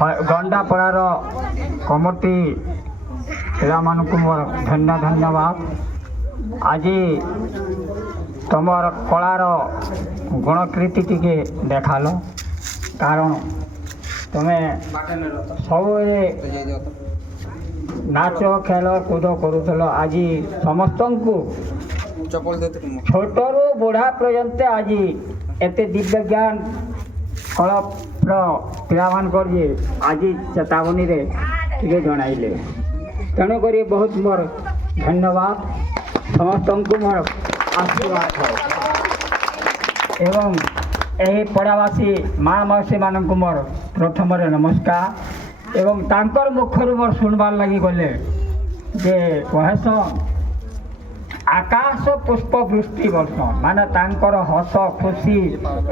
ଗଣ୍ଡାପଡ଼ାର committee ପିଲାମାନଙ୍କୁ ମୋର ଧନ୍ୟବାଦ। ଆଜି ତୁମର କଳାର ଗୁଣକୀର୍ତ୍ତି ଟିକେ ଦେଖାଲ, କାରଣ ତୁମେ ସବୁବେଳେ ନାଚ ଖେଳ କୁଦ କରୁଥିଲ। ଆଜି ସମସ୍ତଙ୍କୁ ଛୋଟରୁ ବୁଢ଼ା ପର୍ଯ୍ୟନ୍ତ ଆଜି ଏତେ ଦିବ୍ୟଜ୍ଞାନ କଳର ପିଲାମାନଙ୍କର ଯେ ଆଜି ଚେତାବନୀରେ ଟିକେ ଜଣାଇଲେ। ତେଣୁକରି ବହୁତ ମୋର ଧନ୍ୟବାଦ, ସମସ୍ତଙ୍କୁ ମୋର ଆଶୀର୍ବାଦ ଏବଂ ଏହି ପଡ଼ାବାସୀ ମା ମାଉସୀମାନଙ୍କୁ ମୋର ପ୍ରଥମରେ ନମସ୍କାର। ଏବଂ ତାଙ୍କର ମୁଖରୁ ମୋର ଶୁଣବାର୍ ଲାଗି ଗଲେ ଯେ କହେସନ୍ ଆକାଶ ପୁଷ୍ପ ବୃଷ୍ଟି ବର୍ଷଣ, ମାନେ ତାଙ୍କର ହସ ଖୁସି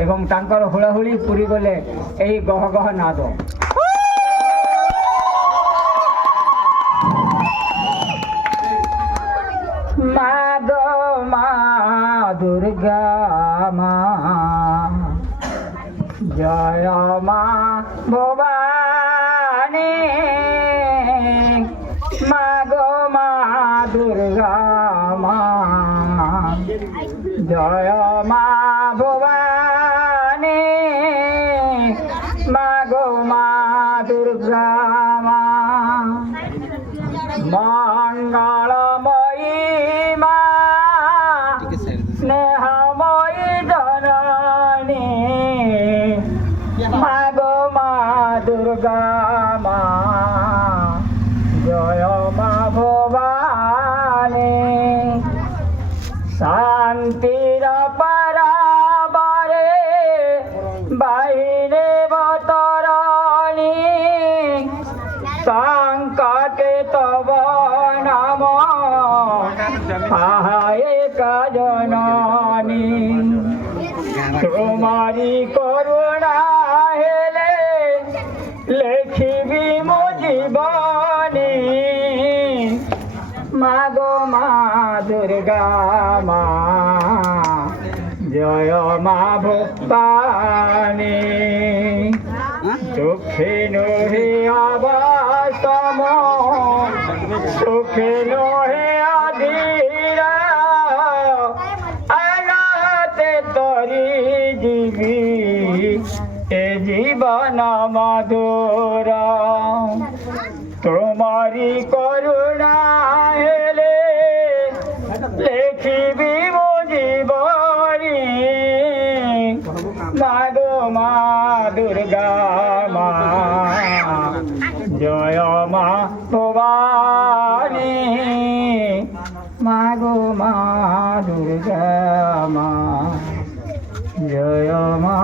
ଏବଂ ତାଙ୍କର ହୁଳହୁଳି ପୁରୀ ଗଲେ ଏହି ଗହ ଗହ ନାଦ। ମା ଗো ମା ଦୁର୍ଗା ମା, জয় মা ভবানী, মা গো মা দুর্গা মা, জয় মা ভবানী, মা গো মা দুর্গা মা। মঙ্গলময়ী মা, স্নেহময়ী জননী, মা গো মা দুর্গা মা, জয় মা ভবানী। শান্তির পরাবরে বাহিরে বতরণী, সংকটে তব নাম সহায়ক জননী। তোমারি করুণা হেলে লেখিবি মো জীবনী, মা গো মা দুর্গা মা, জয় মা ভবানী। সুখে নহে অবসম, সুখে নহে অধীর, আলাতে তরি জীবি এ জীবন মধুর। তোমারি করুণা হেলে লেখিবি মো জীবনী, মা গো মা দুর্গা মা, জয় মা ভবানী, মা গো মা দুর্গা মা, জয় মা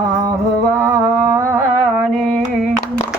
ভবানী।